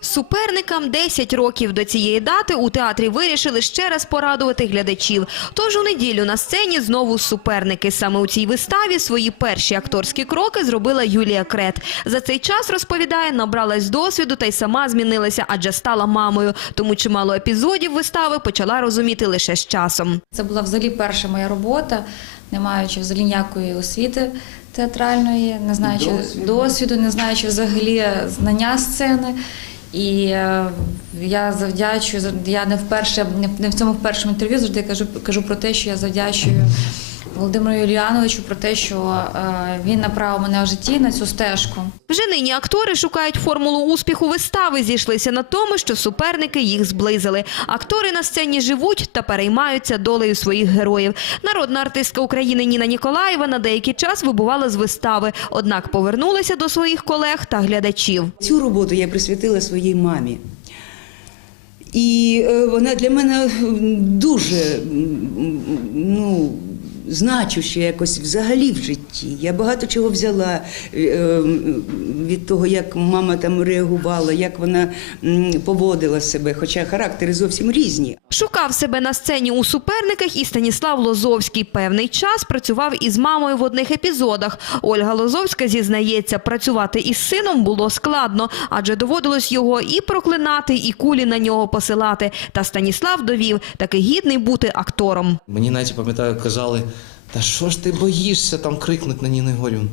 Суперникам 10 років до цієї дати у театрі вирішили ще раз порадувати глядачів. Тож у неділю на сцені знову суперники. Саме у цій виставі свої перші акторські кроки зробила Юлія Крет. За цей час, розповідає, набралась досвіду та й сама змінилася, адже стала мамою. Тому чимало епізодів вистави почала розуміти лише з часом. Це була взагалі перша моя робота, не маючи взагалі ніякої освіти театральної, не знаючи досвіду, не знаючи взагалі знання сцени. І е, я завдячую, я не вперше, не в- цьому першому інтерв'ю завжди кажу, кажу про те, що я завдячую Володимиру Юліановичу про те, що е, він направив мене в житті на цю стежку. Вже нині актори шукають формулу успіху вистави. Зійшлися на тому, що суперники їх зблизили. Актори на сцені живуть та переймаються долею своїх героїв. Народна артистка України Ніна Ніколаєва на деякий час вибувала з вистави, однак повернулася до своїх колег та глядачів. Цю роботу я присвятила своїй мамі. І е, вона для мене дуже ну, значуща якось взагалі в житті. Я багато чого взяла е, від того, як мама там реагувала, як вона поводила себе, хоча характери зовсім різні. Шукав себе на сцені у суперниках і Станіслав Лозовський. Певний час працював із мамою в одних епізодах. Ольга Лозовська зізнається, працювати із сином було складно, адже доводилось його і проклинати, і кулі на нього посилати. Та Станіслав довів, таки гідний бути актором. Мені навіть пам'ятаю, казали, та що ж ти боїшся там крикнути на Ніну Ігорівну?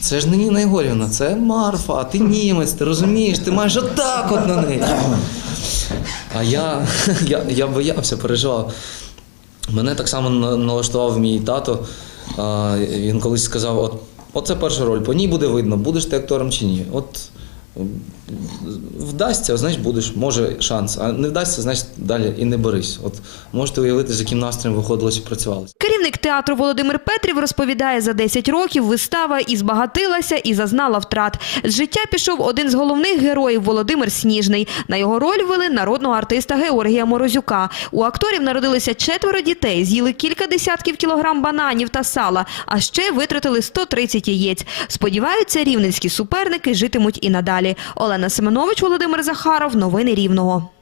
Це ж не Ніна Ігорівна, це Марфа, ти німець, ти розумієш, ти маєш отак от на неї. А я, я, я боявся, переживав. Мене так само налаштував мій тато. Він колись сказав: от, оце перша роль, по ній буде видно, будеш ти актором чи ні. От вдасться, значить будеш, може шанс. А не вдасться, значить далі і не борись. От можете уявити, з яким настроєм виходилось і працювалося. Театру Володимир Петрів розповідає, за 10 років вистава і збагатилася, і зазнала втрат. З життя пішов один з головних героїв Володимир Сніжний. На його роль вели народного артиста Георгія Морозюка. У акторів народилися четверо дітей, з'їли кілька десятків кілограм бананів та сала, а ще витратили 130 яєць. Сподіваються, рівненські суперники житимуть і надалі. Олена Семенович, Володимир Захаров. Новини Рівного.